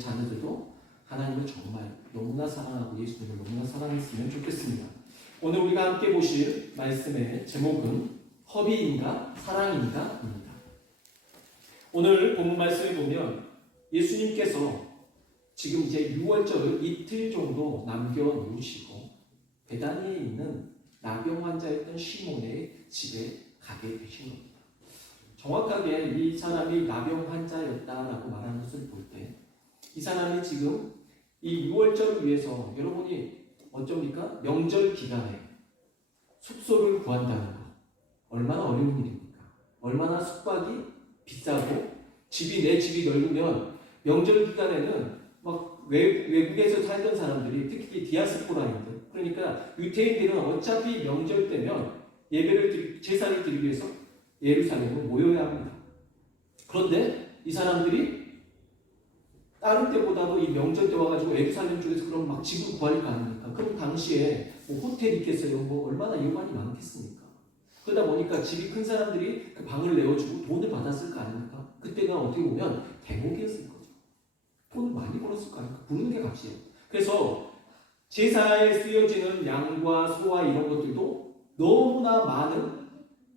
자녀들도 하나님을 정말 너무나 사랑하고 예수님을 너무나 사랑했으면 좋겠습니다. 오늘 우리가 함께 보실 말씀의 제목은 허비인가 사랑인가입니다. 오늘 본문 말씀을 보면 예수님께서 지금 이제 6월절을 이틀 정도 남겨놓으시고 베다니에 있는 나병 환자였던 시몬의 집에 가게 되신 겁니다. 정확하게 이 사람이 나병 환자였다라고 말하는 것을 볼 때 이 사람이 지금 이 6월절을 위해서 여러분이 어쩝니까? 명절 기간에 숙소를 구한다는 것 얼마나 어려운 일입니까? 얼마나 숙박이 비싸고 내 집이 넓으면 명절 기간에는 막 외국에서 살던 사람들이 특히 디아스포라인들 그러니까 유태인들은 어차피 명절 때면 제사를 드리기 위해서 예루살렘에 모여야 합니다. 그런데 이 사람들이 다른 때보다도 이 명절 때 와가지고 예루살렘 쪽에서 그럼 막 집을 구할 거 아닙니까? 그럼 당시에 뭐 호텔 있겠어요? 뭐 얼마나 여관이 많겠습니까? 그러다 보니까 집이 큰 사람들이 그 방을 내어주고 돈을 받았을 거 아닙니까? 그때가 어떻게 보면 대목이었을 거죠. 돈을 많이 벌었을 거 아닙니까? 부르는 게 값이에요. 그래서 제사에 쓰여지는 양과 소와 이런 것들도 너무나 많은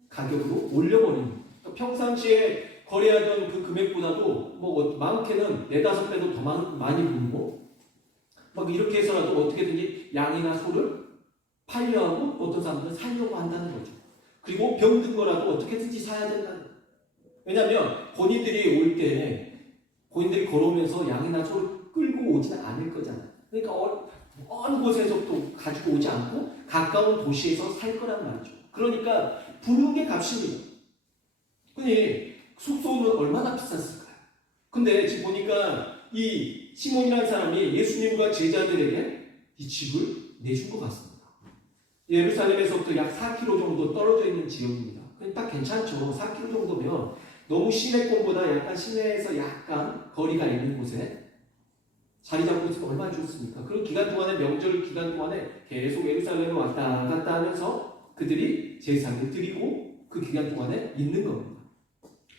가격으로 올려버립니다. 평상시에 거래하던 그 금액보다도 뭐 많게는 4-5배도 더 많이 부르고 막 이렇게 해서라도 어떻게든지 양이나 소를 팔려하고 어떤 사람들은 살려고 한다는 거죠. 그리고 병든 거라도 어떻게든지 사야 된다는 거예요. 왜냐하면 본인들이 걸어오면서 양이나 소를 끌고 오지는 않을 거잖아요. 그러니까 어느 곳에서도 가지고 오지 않고 가까운 도시에서 살 거란 말이죠. 그러니까 부르는 게 값입니다. 근데 숙소는 얼마나 비쌌을까요? 근데 지금 보니까 이 시몬이라는 사람이 예수님과 제자들에게 이 집을 내준 것 같습니다. 예루살렘에서부터 약 4km 정도 떨어져 있는 지역입니다. 딱 괜찮죠. 4km 정도면 너무 시내권보다 약간 시내에서 약간 거리가 있는 곳에 자리 잡고 있으면 얼마나 좋습니까? 그런 기간 동안에 명절 기간 동안에 계속 예루살렘에 왔다 갔다 하면서 그들이 제사를 드리고 그 기간 동안에 있는 겁니다.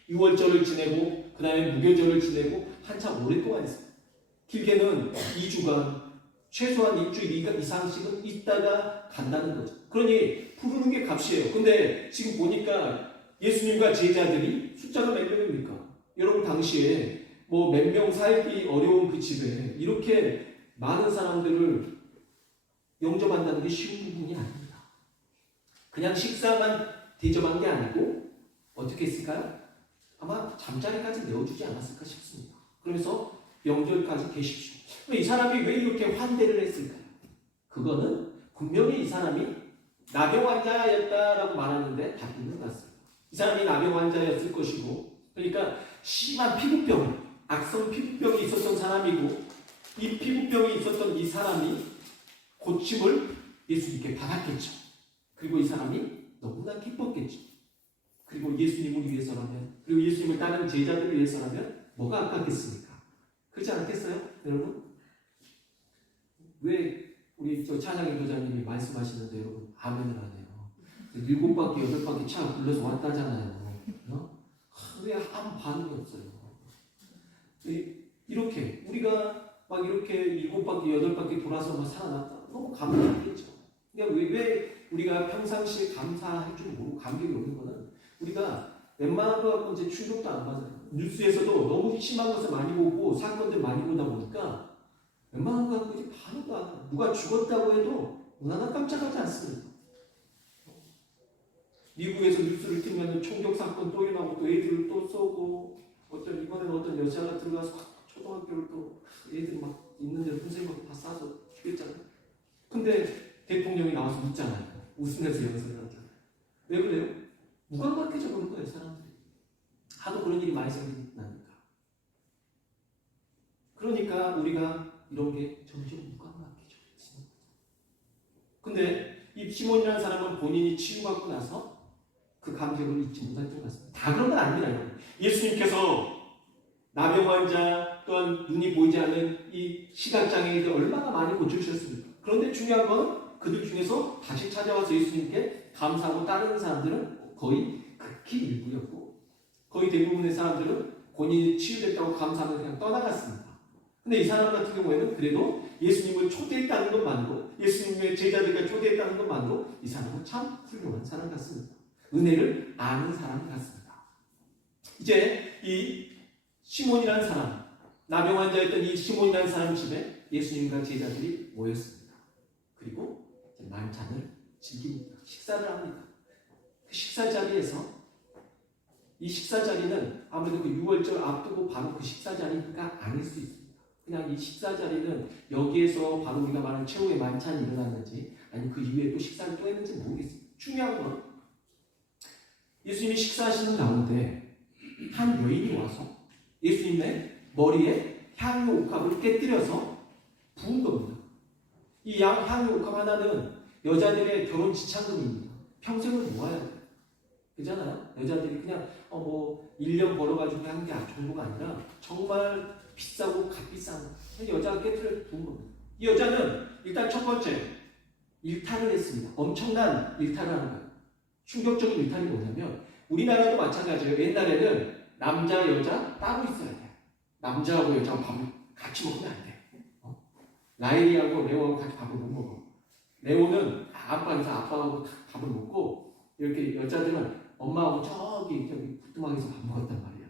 6월절을 지내고 그 다음에 무교절을 지내고 한참 오랫동안 있어요. 길게는 2주간 최소한 일주일 이상씩은 있다가 간다는 거죠. 그러니 부르는 게 값이에요. 근데 지금 보니까 예수님과 제자들이 숫자가 몇 명입니까? 여러분 당시에 뭐 몇 명 살기 어려운 그 집에 이렇게 많은 사람들을 영접한다는 게 쉬운 부분이 아닙니다. 그냥 식사만 대접한 게 아니고 어떻게 했을까요? 아마 잠자리까지 내어주지 않았을까 싶습니다. 그러면서 명절까지 계십시오. 이 사람이 왜 이렇게 환대를 했을까요? 그거는 분명히 이 사람이 나병 환자였다라고 말하는데 답변은 같습니다. 이 사람이 나병 환자였을 것이고 그러니까 심한 피부병, 악성 피부병이 있었던 사람이고 이 피부병이 있었던 이 사람이 고침을 예수님께 받았겠죠. 그리고 이 사람이 너무나 기뻤겠죠. 그리고 예수님을 위해서라면 그리고 예수님을 따르는 제자들을 위해서라면 뭐가 아깝겠습니까? 그렇지 않겠어요? 여러분? 왜 우리 찬양의 도자님이 말씀하시는데 여러분 아멘을 안 해요? 7바퀴 8바퀴 차 불러서 왔다잖아요. 왜 아무 반응이 없어요? 이렇게 우리가 막 이렇게 7바퀴 8바퀴 돌아서 막 살아났다 너무 감사하겠죠. 그러니까 왜 우리가 평상시에 감사할 줄 모르고 감격이 없는 거는 우리가 웬만한 거 갖고 이제 충격도 안 받아요. 뉴스에서도 너무 심한 것을 많이 보고 사건들 많이 보다 보니까 웬만한 거 갖고 이제 반응도 안 해요. 누가 죽었다고 해도 하나 깜짝하지 않습니다. 미국에서 뉴스를 틀면 총격 사건 또 일어나고 또 애들을 또 쏘고 이번에는 어떤 여자가 들어가서 초등학교를 또 애들 막 있는 데로 선생님하고 다 쏴서 죽였잖아요. 근데 대통령이 나와서 묻잖아요. 웃으면서 연설을 하잖아요. 왜 그래요? 무감각해져 버린 거예요, 사람들이. 하도 그런 일이 많이 생기니까. 그러니까 우리가 이런 게 점점 무감각해져 버리는 거죠. 근데 이 시몬이라는 사람은 본인이 치유받고 나서 그 감격을 잊지 못할 것 같습니다. 다 그런 건 아니라요. 예수님께서 나병 환자 또한 눈이 보이지 않는 이 시각장애인들 얼마나 많이 고쳐주셨습니까? 그런데 중요한 건 그들 중에서 다시 찾아와서 예수님께 감사하고 따르는 사람들은 거의 극히 일부였고 거의 대부분의 사람들은 본인이 치유됐다고 감사하면서 그냥 떠나갔습니다. 근데 이 사람 같은 경우에는 그래도 예수님을 초대했다는 것만으로, 예수님의 제자들과 초대했다는 것만으로 이 사람은 참 훌륭한 사람 같습니다. 은혜를 아는 사람 같습니다. 이제 이 시몬이라는 사람, 나병 환자였던 이 시몬이라는 사람 집에 예수님과 제자들이 모였습니다. 그리고 만찬을 즐깁니다. 식사를 합니다. 그 식사 자리에서, 이 식사 자리는 아무래도 그 6월절 앞두고 바로 그 식사 자리가 아닐 수 있습니다. 그냥 이 식사 자리는 여기에서 바로 우리가 말하는 최후의 만찬이 일어났는지 아니면 그 이후에 또 식사를 또 했는지 모르겠습니다. 중요한 건 예수님이 식사하시는 가운데 한 여인이 와서 예수님의 머리에 향유 옥합을 깨뜨려서 부은 겁니다. 이 향유 옥합 하나는 여자들의 결혼 지참금입니다. 평생을 모아야 돼요. 그잖아요? 여자들이 그냥 1년 벌어가지고 한 게 정도가 아니라 정말 비싸고 값비싼 여자가 깨뜨려 부은 겁니다. 이 여자는 일단 첫 번째 일탈을 했습니다. 엄청난 일탈을 하는 거예요. 충격적인 일탈이 뭐냐면 우리나라도 마찬가지예요. 옛날에는 남자 여자 따로 있어야 돼요. 남자하고 여자하고 밥을 같이 먹으면 안 돼. 라일이하고 레오하고 같이 밥을 못 먹어. 레오는 안방에서 아빠하고 밥을 먹고 이렇게 여자들은 엄마하고 저기 부뚜막에서 밥 먹었단 말이야.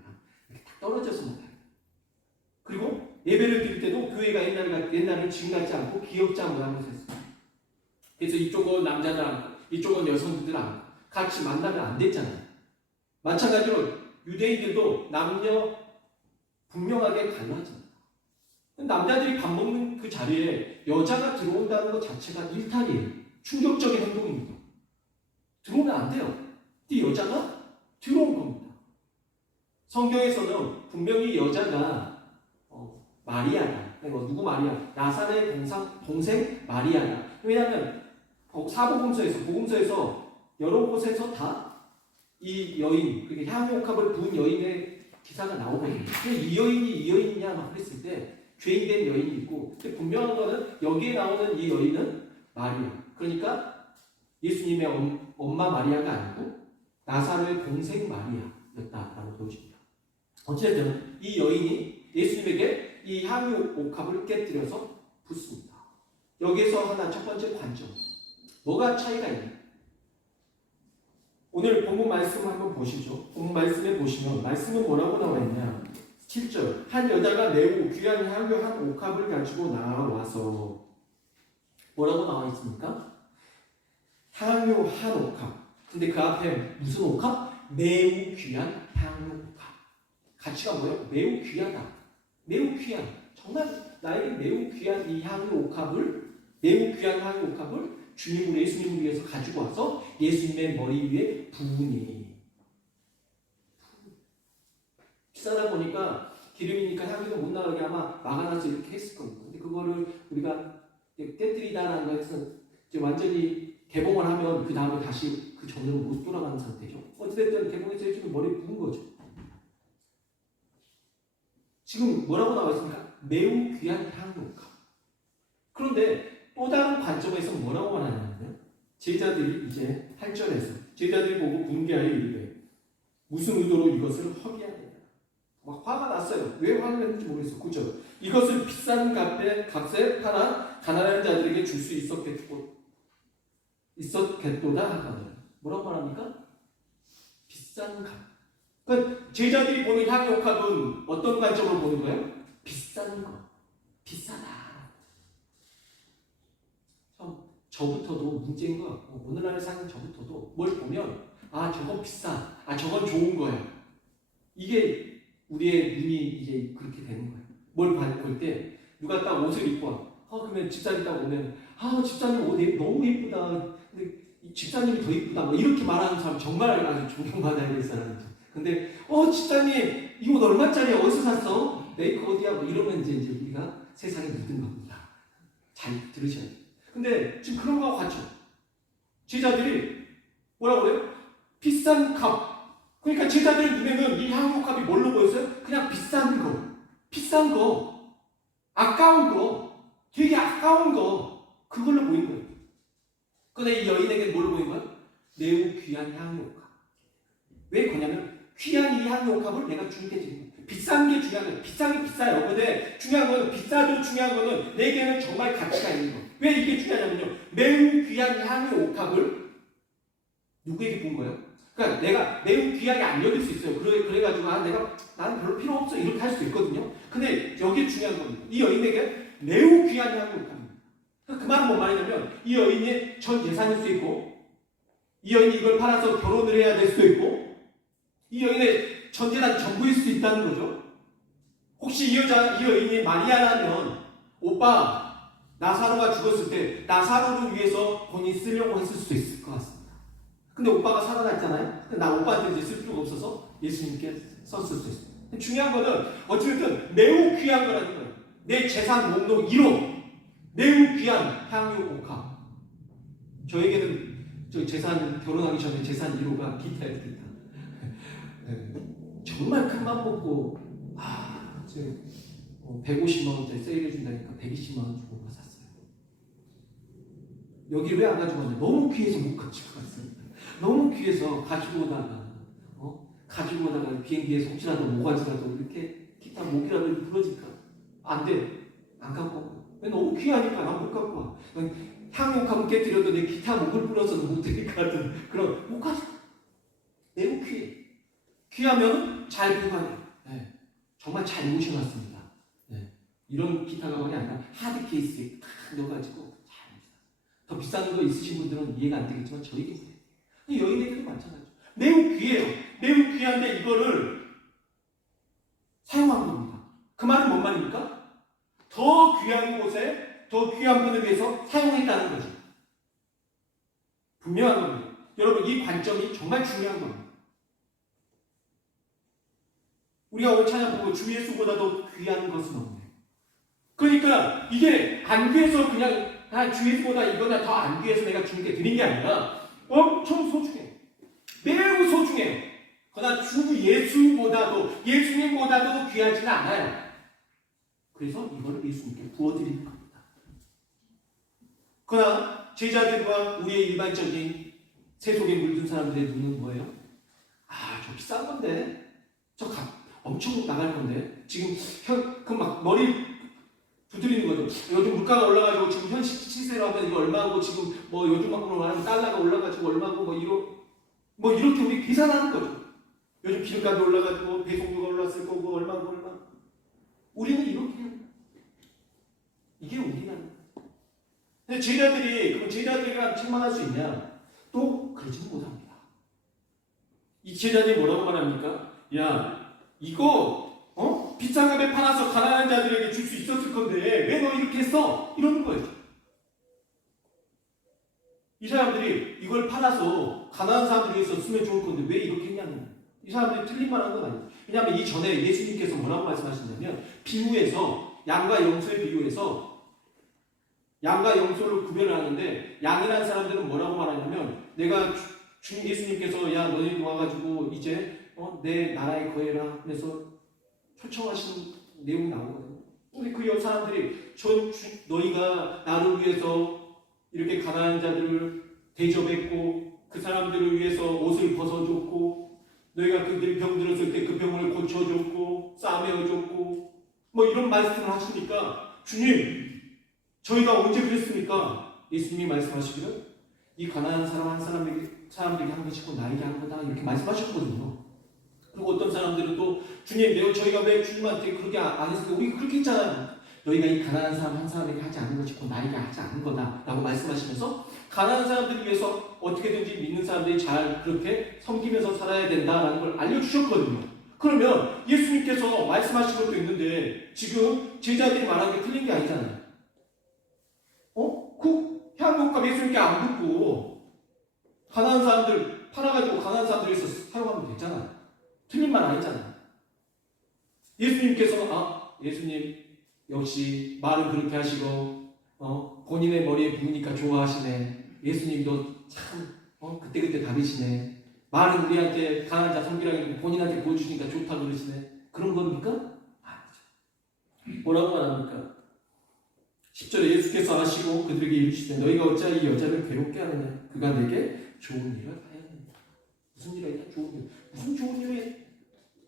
이렇게 딱 떨어져서 먹어요. 그리고 예배를 드릴 때도 교회가 옛날에는 지금 같지 않고 기역자 모양으로 했어요. 그래서 이쪽은 남자들 앉고 이쪽은 여성들 앉고 같이 만나면 안 됐잖아요. 마찬가지로 유대인들도 남녀 분명하게 갈라집니다. 남자들이 밥 먹는 그 자리에 여자가 들어온다는 것 자체가 일탈이에요. 충격적인 행동입니다. 들어오면 안 돼요. 이 여자가 들어온 겁니다. 성경에서는 분명히 여자가 마리아다. 누구 마리아? 나사렛 동생 마리아다. 왜냐하면 사복음서에서 복음서에서 여러 곳에서 다 이 여인, 그러니까 향유옥합을 부은 여인의 기사가 나오거든요. 이 여인이냐 막 그랬을 때 죄인된 여인이 있고, 근데 분명한 거는 여기에 나오는 이 여인은 마리아. 그러니까 예수님의 엄마 마리아가 아니고 나사로의 동생 마리아였다라고 보여집니다. 어쨌든 이 여인이 예수님에게 이 향유옥합을 깨뜨려서 붓습니다. 여기에서 하나 첫 번째 관점. 뭐가 차이가 있냐? 오늘 본문 말씀을 한번 보시죠. 본문 말씀에 보시면 말씀은 뭐라고 나와 있냐? 7절. 한 여자가 매우 귀한 향유 한 옥합을 가지고 나와서 뭐라고 나와 있습니까? 향유 한 옥합. 근데 그 앞에 무슨 옥합? 매우 귀한 향유 옥합. 가치가 뭐예요? 매우 귀하다. 매우 귀한. 정말 나에게 매우 귀한 이 향유 옥합을, 매우 귀한 향유 옥합을 주님으로 예수님을 위해서 가지고 와서 예수님의 머리 위에 부으니. 비싸다 보니까 기름이니까 향기가 못 나가게 아마 막아놔서 이렇게 했을 겁니다. 근데 그거를 우리가 깨뜨리다라는 것에서 이제 완전히 개봉을 하면 그 다음에 다시 그 전으로 못 돌아가는 상태죠. 어찌됐든 개봉해서 예수님 머리에 부은 거죠. 지금 뭐라고 나와 있습니까? 매우 귀한 향유옥합. 그런데 또 다른 관점에서 뭐라고 말하냐면요. 제자들이 이제 8절에서 제자들이 보고 분개하여 이르되 무슨 의도로 이것을 허비하느냐. 막 화가 났어요. 왜 화를 냈는지 모르겠어요. 9절. 이것을 비싼 값에 팔아 가난한 자들에게 줄 수 있었겠도다 하거든. 뭐라고 말합니까? 비싼 값. 그러니까 제자들이 보는 향유옥합은 어떤 관점으로 보는 거예요? 비싼 거. 비싸다. 저부터도 문제인 것 같고, 오늘날에 사는 저부터도 뭘 보면 저건 비싸, 저건 좋은 거야. 이게 우리의 눈이 이제 그렇게 되는 거예요. 뭘 볼 때 누가 딱 옷을 입고 와. 그러면 집사님 딱 오면 집사님 옷 너무 예쁘다. 근데 집사님이 더 예쁘다. 뭐 이렇게 말하는 사람 정말 아주 존경받아야 될 사람이죠. 근데 집사님 이 옷 얼마짜리야? 어디서 샀어? 메이커 어디야? 뭐 이러면 이제 우리가 세상에 묻은 겁니다. 잘 들으셔야 돼요. 근데 지금 그런 거하고 같죠. 제자들이 뭐라고 그래요? 비싼 값. 그러니까 제자들 눈에는 이 향유옥합이 뭘로 보였어요? 그냥 비싼 거, 아까운 거, 되게 아까운 거, 그걸로 보인 거예요. 근데 이 여인에게 뭘로 보인 거예요? 매우 귀한 향유옥합. 왜 그러냐면 귀한 이 향유옥합을 내가 주님께 드린 거예요. 비싼 게 중요한 거예요. 비싼 게 비싸요. 근데 중요한 거는 비싸도 중요한 거는 내게는 정말 가치가 있는 거. 왜 이게 중요하냐면요. 매우 귀한 향의 옥합을 누구에게 본 거예요? 그러니까 내가 매우 귀하게 안 여길 수 있어요. 그래가지고 나는 별로 필요 없어 이렇게 할 수 있거든요. 근데 여기 중요한 겁니다. 이 여인에게 매우 귀한 향의 옥합입니다. 그 말은 뭔 말이냐면 이 여인이 전 재산일 수 있고 이 여인이 이걸 팔아서 결혼을 해야 될 수도 있고 이 여인의 전 재산 전부일 수 있다는 거죠. 혹시 이 여인이 마리아라면 오빠 나사로가 죽었을 때 나사로를 위해서 본인이 쓰려고 했을 수도 있을 것 같습니다. 근데 오빠가 살아났잖아요. 근데 나 오빠한테 이제 쓸 필요가 없어서 예수님께 썼을 수 있어요. 중요한 거는 어찌됐든 매우 귀한 거라는 거예요. 내 재산 목록 1호 매우 귀한 향유 옥합. 저에게는 저 재산 결혼하기 전에 재산 1호가 기타예요. 기타. 정말 큰 맘 먹고 150만 원짜리 세일해 준다니까 120만 원 주고 샀어요. 여기 왜 안 가져갔냐? 너무 귀해서 못 가지고 갔습니다. 너무 귀해서 가지고 오다가 비행기에서 혹시라도 모가지라도 이렇게 기타 목이라도 부러질까? 안 돼. 안 갖고 와. 왜 너무 귀하니까 난 못 갖고 와. 향옥하면 깨뜨려도 내 기타 목을 불어서도 못 드릴 것 같은 그런 못 가지고. 매우 귀해. 귀하면 잘 보관해. 네. 정말 잘 모셔놨습니다. 네. 이런 기타 가방이 아니라 하드 케이스에 탁 넣어가지고 더 비싼 거 있으신 분들은 이해가 안 되겠지만 저희도 그래요. 여인에게도 마찬가지죠. 매우 귀해요. 매우 귀한데 이거를 사용한 겁니다. 그 말은 뭔 말입니까? 더 귀한 곳에 더 귀한 분을 위해서 사용했다는 거죠. 분명한 겁니다. 여러분 이 관점이 정말 중요한 겁니다. 우리가 오늘 찬양 보고 주 예수보다도 귀한 것은 없네. 그러니까 이게 안 귀해서 그냥 주 예수보다 이거나 더 안 귀해서 내가 주님께 드린 게 아니라 엄청 소중해. 매우 소중해. 그러나 주 예수님보다도 귀하지는 않아요. 그래서 이거를 예수님께 부어드리는 겁니다. 그러나 제자들과 우리의 일반적인 세속에 물든 사람들의 눈은 뭐예요? 저 비싼 건데 엄청 나갈 건데 지금 막 머리 두드리는 거죠. 요즘 물가가 올라가지고 지금 현 시세로 하면 이거 얼마고 지금 요즘만으로 말하면 달러가 올라가지고 얼마고 이렇게 우리 계산하는 거죠. 요즘 기름값이 올라가지고 배송료가 올랐을 거고 얼마고 우리는 이렇게 해요. 이게 우리라는 거예요. 근데 제자들이랑 책망할 수 있냐? 또 그러지는 못합니다. 이 제자들이 뭐라고 말합니까? 야 이거 비싼 값에 팔아서 가난한 자들에게 줄 수 있었을 건데 왜 너 이렇게 했어? 이러는 거예요. 이 사람들이 이걸 팔아서 가난한 사람들을 위해서 쓰면 좋을 건데 왜 이렇게 했냐는 거예요. 이 사람들이 틀린 말 한 건 아니에요. 왜냐하면 이전에 예수님께서 뭐라고 말씀하셨냐면 비유에서 양과 염소의 비유에서 양과 염소를 구별을 하는데 양이라는 사람들은 뭐라고 말하냐면 내가 예수님께서 야 너희 와가지고 이제 내 나라에 거해라 그래서 초청하신 내용이 나오거든요. 근데 그 옆 사람들이 너희가 나를 위해서 이렇게 가난한 자들을 대접했고 그 사람들을 위해서 옷을 벗어줬고 너희가 그들이 병들었을 때 그 병을 고쳐줬고 싸매어줬고 이런 말씀을 하시니까 주님 저희가 언제 그랬습니까? 예수님이 말씀하시기를 이 가난한 사람 한 사람들에게 한 것이고 나에게 한 거다 이렇게 말씀하셨거든요. 그리고 어떤 사람들은 또 주님 저희가 왜 주님한테 그렇게 안 했을까? 우리 그렇게 했잖아요. 너희가 이 가난한 사람 한 사람에게 하지 않은 것이고 나에게 하지 않은 거다 라고 말씀하시면서 가난한 사람들을 위해서 어떻게든지 믿는 사람들이 잘 그렇게 섬기면서 살아야 된다라는 걸 알려주셨거든요. 그러면 예수님께서 말씀하신 것도 있는데 지금 제자들이 말하는 게 틀린 게 아니잖아요. 그 향유값 예수님께 안 붙고 가난한 사람들 팔아가지고 가난한 사람들 위해서 사용하면 됐잖아요. 틀린 말 아니잖아요. 예수님께서 예수님 역시 말은 그렇게 하시고 본인의 머리에 부으니까 좋아하시네. 예수님도 참 그때그때 다르시네. 말은 우리한테 가난한 자 섬기라고 본인한테 보여주시니까 좋다 그러시네. 그런 겁니까? 아니죠. 뭐라고 말합니까? 10절에 예수께서 하시고 그들에게 이르시되 너희가 어찌 이 여자를 괴롭게 하느냐? 그가 내게 좋은 일을 하였느냐? 무슨 일을 했냐? 좋은 일. 무슨 좋은 일을 했냐?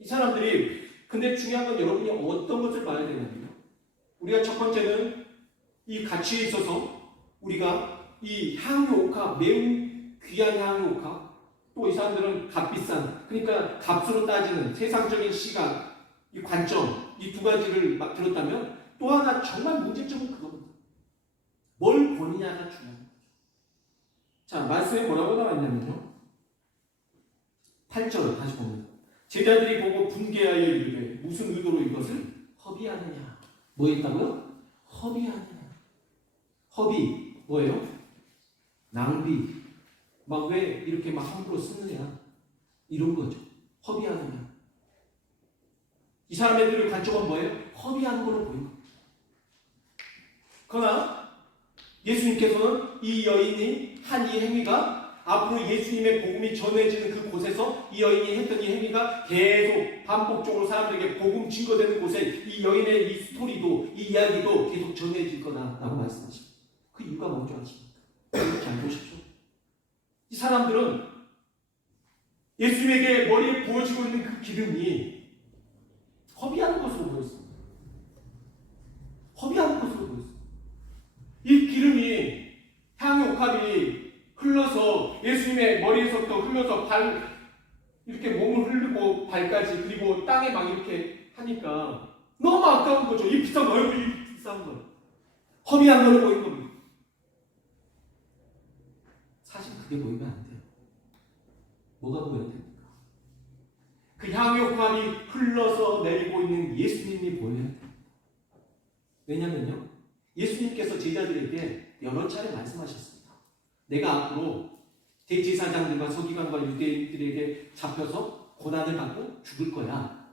이 사람들이 근데 중요한 건 여러분이 어떤 것을 봐야 되냐면요. 우리가 첫 번째는 이 가치에 있어서 우리가 이 향유옥합, 매우 귀한 향유옥합, 또 이 사람들은 값비싼, 그러니까 값으로 따지는 세상적인 시각, 이 관점, 이 두 가지를 막 들었다면 또 하나 정말 문제점은 그겁니다. 뭘 보느냐가 중요한 거죠. 자, 말씀에 뭐라고 나왔냐면요. 8절 다시 봅니다. 제자들이 보고 분개하여 이르되 무슨 의도로 이것을 허비하느냐. 뭐 있다고요? 허비하느냐. 허비 뭐예요? 낭비. 막 왜 이렇게 막 함부로 쓰느냐. 이런 거죠. 허비하느냐. 이 사람들의 관점은 뭐예요? 허비하는 걸로 보이는 거예요. 그러나 예수님께서는 이 여인이 한 이 행위가 앞으로 예수님의 복음이 전해지는 그 곳에서 이 여인이 했던 이 행위가 계속 반복적으로 사람들에게 복음 증거되는 곳에 이 여인의 이 스토리도 이 이야기도 계속 전해질 거다라고 말씀하십니다. 그 이유가 뭔지 아십니까? 잘 보십시오. 이 사람들은 예수님에게 머리에 부어지고 있는 그 기름이 허비하는 것으로 보였습니다. 허비하는 것으로 보였습니다. 이 기름이 향유옥합이 흘러서 예수님의 머리에서부터 흘러서 이렇게 몸을 흐르고 발까지 그리고 땅에 막 이렇게 하니까 너무 아까운 거죠. 이 비싼 거예요. 이 비싼 거. 허비한 걸로 보인 겁니다. 사실 그게 보이면 안 돼요. 뭐가 보여야 됩니까? 그 향유옥합이 흘러서 내리고 있는 예수님이 보여야 됩니다. 왜냐면요. 예수님께서 제자들에게 여러 차례 말씀하셨습니다. 내가 앞으로 대제사장들과 서기관과 유대인들에게 잡혀서 고난을 받고 죽을 거야.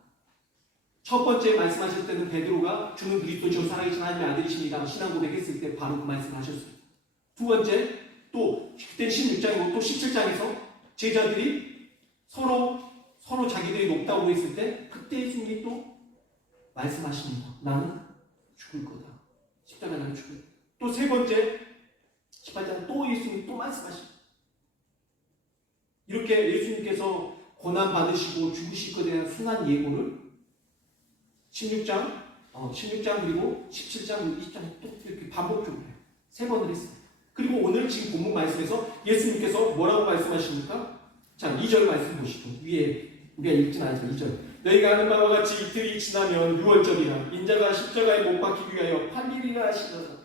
첫 번째 말씀하실 때는 베드로가 주는 그리스도시요 살아계신 하나님의 아들이십니다. 신앙 고백했을 때 바로 그 말씀을 하셨습니다. 두 번째 또 그때 16장이고 또 17장에서 제자들이 서로 자기들이 높다고 했을 때 그때 예수님이 또 말씀하십니다. 나는 죽을 거다. 십자가에 나는 죽을 거다. 또 세 번째 18장 또 예수님이 또 말씀하십니다. 이렇게 예수님께서 고난 받으시고 죽으실 것에 대한 순한 예고를 16장 그리고 17장, 20장 또 이렇게 반복적으로 해요. 세 번을 했습니다. 그리고 오늘 지금 본문 말씀에서 예수님께서 뭐라고 말씀하십니까? 자, 2절 말씀 보시죠. 위에 우리가 읽진 않죠. 2절. 너희가 아는 바와 같이 이틀이 지나면 유월절이라 인자가 십자가에 못 박히기 위하여 팔리리라 하시더라.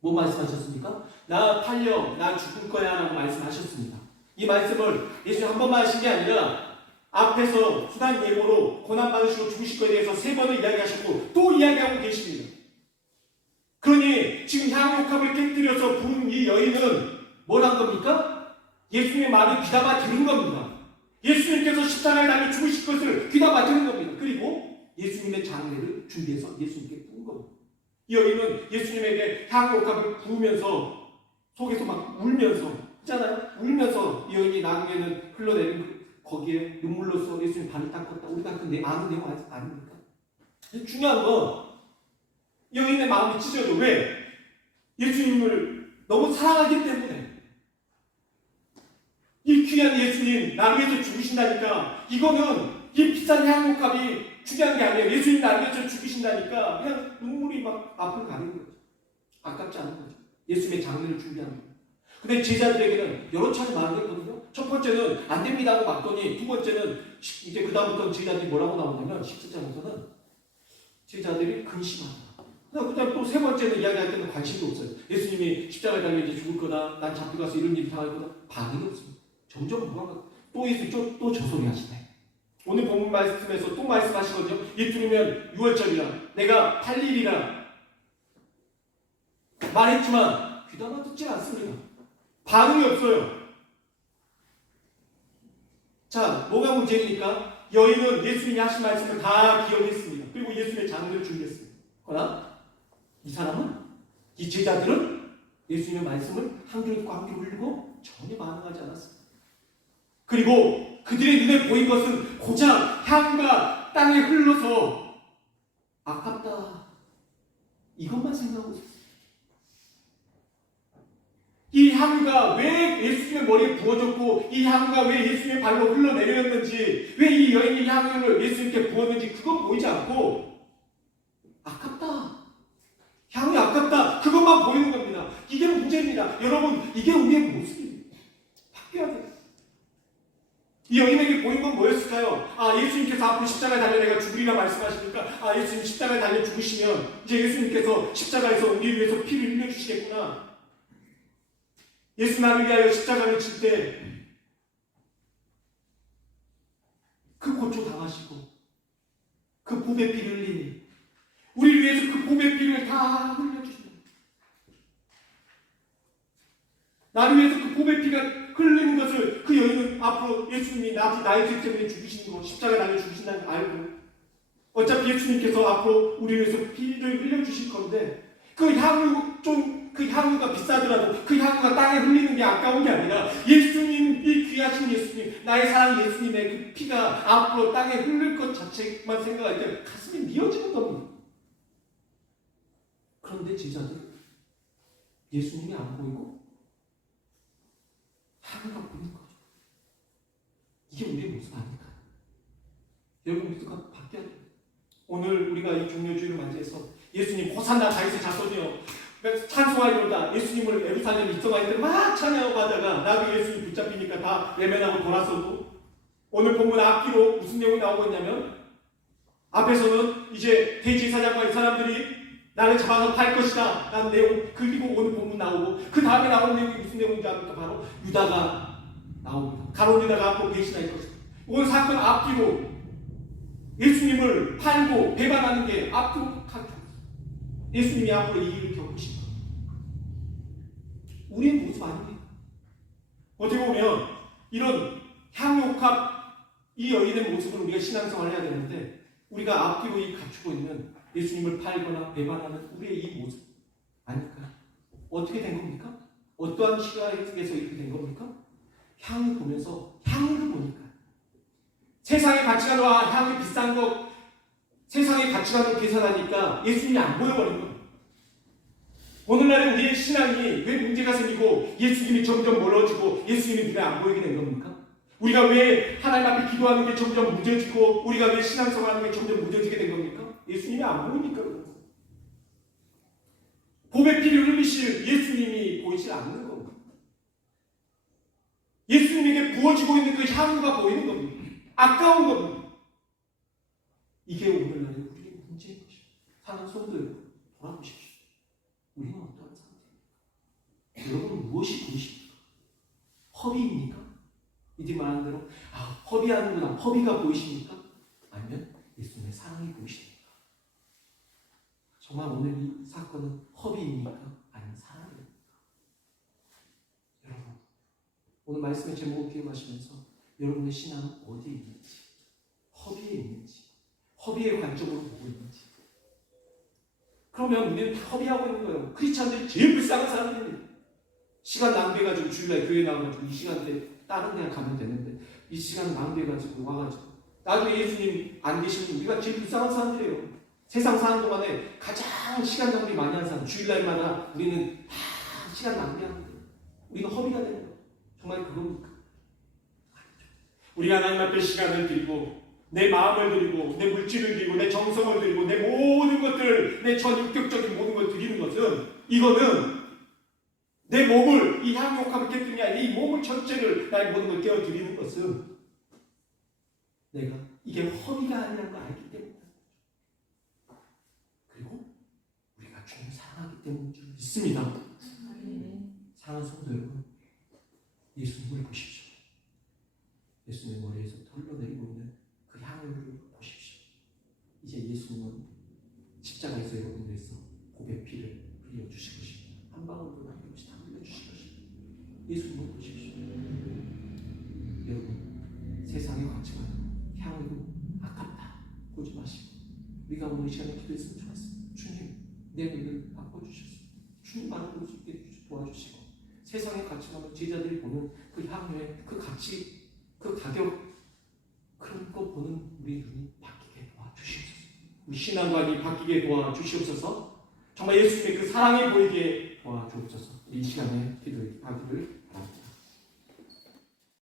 뭐 말씀하셨습니까? 나 팔려, 나 죽을 거야 라고 말씀하셨습니다. 이 말씀을 예수님 한 번만 하신 게 아니라 앞에서 수단 예고로 고난받으시고 죽으실 것에 대해서 세 번을 이야기하셨고 또 이야기하고 계십니다. 그러니 지금 향유옥합을 깨뜨려서 부은 이 여인은 뭘 한 겁니까? 예수님의 말을 귀담아 들은 겁니다. 예수님께서 십자가에 달려 죽으실 것을 귀담아 들은 겁니다. 그리고 예수님의 장례를 준비해서 예수님께 부은 겁니다. 이 여인은 예수님에게 향유옥합을 부으면서 속에서 막 울면서 있잖아요. 울면서 이 여인이 나중에는 흘러내린 거기에 눈물로써 예수님 발을 닦았다. 우리가 그 아는 내용 아닙니까? 중요한 건 여인의 마음이 찢어져. 왜? 예수님을 너무 사랑하기 때문에. 이 귀한 예수님 나를 위해서 죽으신다니까 이거는 이 비싼 향유값이 중요한 게 아니에요. 예수님 나를 위해서 죽으신다니까 그냥 눈물이 막 앞을 가리는 거죠. 아깝지 않은 거죠. 예수님의 장례를 준비하는 거예요. 근데 제자들에게는 여러 차례 말을 했거든요. 첫 번째는 안 됩니다 하고 맞더니 두 번째는 이제 그 다음부터는 제자들이 뭐라고 나오냐면 17장에서는 제자들이 근심하다. 그다음 또 세 번째는 이야기할 때는 관심도 없어요. 예수님이 십자가에 달려 이제 죽을 거다. 난 잡혀가서 이런 일이 당할 거다. 반응이 없습니다. 점점 무화가 또 예수 또 저소리 하시네. 오늘 본문 말씀에서 또 말씀하시거든요. 이틀이면 6월절이라 내가 8일이라 말했지만 귀담아 듣지 않습니다. 반응이 없어요. 자, 뭐가 문제입니까? 여인은 예수님이 하신 말씀을 다 기억했습니다. 그리고 예수님의 장례를 준비했습니다. 그러나 이 사람은, 이 제자들은 예수님의 말씀을 한 귀로 듣고 한 귀로 흘리고 전혀 반응하지 않았습니다. 그리고 그들의 눈에 보인 것은 고작 향과 땅에 흘러서 아깝다. 이것만 생각하고 있었어요. 이 향유가 왜 왜 예수님의 머리에 부어졌고 이 향유가 왜 예수님의 발로 흘러내렸는지, 왜 이 여인이 향유를 예수님께 부었는지 그건 보이지 않고 아깝다, 향이 아깝다, 그것만 보이는 겁니다. 이게 문제입니다. 여러분, 이게 우리의 모습입니다. 바뀌어야 돼요. 이 여인에게 보인 건 뭐였을까요? 예수님께서 앞으로 십자가에 달려 내가 죽으리라 말씀하시니까 예수님 십자가에 달려 죽으시면 이제 예수님께서 십자가에서 우리 위해서 피를 흘려주시겠구나. 예수 나를 위하여 십자가를 칠 때 그 고초 당하시고 그 보배 피를 흘리니 우리 위해서 그 보배 피를 다 흘려주신다. 나를 위해서 그 보배 피가 흘리는 것을 그 여인은 앞으로 예수님이 나의 죄 때문에 죽으시는 거, 십자가에 달려 죽으신다는 걸 알고 어차피 예수님께서 앞으로 우리 위해서 피를 흘려주실 건데 그 향유가 비싸더라도 그 향유가 땅에 흘리는 게 아까운 게 아니라 예수님, 이 귀하신 예수님, 나의 사랑 예수님의 그 피가 앞으로 땅에 흘릴 것 자체만 생각할 때 가슴이 미어지는 겁니다. 그런데 제자들 예수님이 안 보이고 향유가 보이는 거죠. 이게 우리의 모습 아닐까? 여러분, 모두가 바뀌어야 돼요. 오늘 우리가 이 종료주의를 맞이해서 예수님 호산나 다윗의 자손이여 찬송하리로다, 예수님을 예루살렘 입성할 때 막 찬양하고 하다가 나도 예수님 붙잡히니까 다 외면하고 돌아서고, 오늘 본문 앞뒤로 무슨 내용이 나오고 있냐면 앞에서는 이제 대제사장과 이 사람들이 나를 잡아서 팔 것이다 라는 내용, 그리고 오늘 본문 나오고 그 다음에 나오는 내용이 무슨 내용인지 아닙니까? 바로 유다가 나옵니다. 가룟 유다가 앞으로 배신할 것이다. 오늘 사건 앞뒤로 예수님을 팔고 배반하는 게 앞으로 가죠. 예수님이 앞으로 이 일을 겪으신 거예요. 우리의 모습 아닙니까? 어떻게 보면 이런 향유옥합 이 여인의 모습을 우리가 신앙생활을 해야 되는데 우리가 앞뒤로 이 갖추고 있는 예수님을 팔거나 배반하는 우리의 이 모습 아닐까? 어떻게 된 겁니까? 어떠한 시각에서 이렇게 된 겁니까? 향을 보면서 향을 보니까 세상의 가치관과 향이 비싼 것, 세상의 가치관을 계산하니까 예수님이 안 보여버린 거예요. 오늘날의 우리의 신앙이 왜 문제가 생기고 예수님이 점점 멀어지고 예수님이 눈에 안 보이게 된 겁니까? 우리가 왜 하나님 앞에 기도하는 게 점점 무뎌지고 우리가 왜 신앙생활하는 게 점점 무뎌지게 된 겁니까? 예수님이 안 보이니까 그런 거예요. 보배 피를 흘리실 예수님이 보이지 않는 겁니다. 예수님에게 부어지고 있는 그 향유가 보이는 겁니다. 아까운 겁니다. 이게 오늘날의 우리의 문제인 것입니다. 사는 성도들 돌아보십시오. 우리는 어떠한 상태입니까? 여러분, 무엇이 보이십니까? 허비입니까? 이들이 말하는 대로 허비하는구나, 허비가 보이십니까? 아니면 예수님의 사랑이 보이십니까? 정말 오늘 이 사건은 허비입니까? 아니면 사랑입니까? 여러분, 오늘 말씀의 제목을 기억하시면서 여러분의 신앙은 어디에 있는지, 허비에 있는지, 허비의 관점으로 보고 있는지. 그러면 우리는 다 허비하고 있는 거예요. 크리스찬들이 제일 불쌍한 사람들입니다. 시간 낭비해가지고 주일날 교회 나와가지고 이 시간대 다른 데 가면 되는데 이 시간 낭비해가지고 와가지고 나중에 예수님 안 계시면 우리가 제일 불쌍한 사람들이에요. 세상 사는 동안에 가장 시간 낭비 많이 하는 사람, 주일날마다 우리는 다 시간 낭비하는 거예요. 우리는 허비가 되는 거예요. 정말 그겁니까? 우리 하나님 앞에 시간을 드리고 내 마음을 드리고 내 물질을 드리고 내 정성을 드리고 내 모든 것들을, 내 전육격적인 모든 걸 드리는 것은, 이거는 내 몸을, 이 향유옥합을 깨뜨리는 게 아니라 이 몸을 전체를, 나의 모든 걸 깨어 드리는 것은 내가 이게 허비가 아니라는 걸 알기 때문이다. 그리고 우리가 주님을 사랑하기 때문인 줄 믿습니다. 사랑하는 성도 여러분, 예수님을 보십시오. 예수님의 머리에서 흘러내리고 있는 그 향유를 보십시오. 이제 예수님은 십자가에서 여러분을 위해서 보배 피를 흘려주실 것입니다. 한 방울도 남김없이 다 흘려주실 것입니다. 예수님을 보십시오. 여러분, 세상의 가치관은 향유로 아깝다 보지 마시고 우리가 오늘 이 시간에 기도했으면 좋겠습니다. 주님, 내 눈을 바꿔주셨습니다. 주님 말을 볼 수 있게 도와주시고 세상의 가치관을 제자들이 보는 그 향유의 그 가치, 그 가격, 그런 거 보는 우리 눈이 바뀌게 도와주시옵소서. 우리 신앙관이 바뀌게 도와주시옵소서. 정말 예수님의 그 사랑이 보이게 도와주옵소서. 이 시간에 기도하기를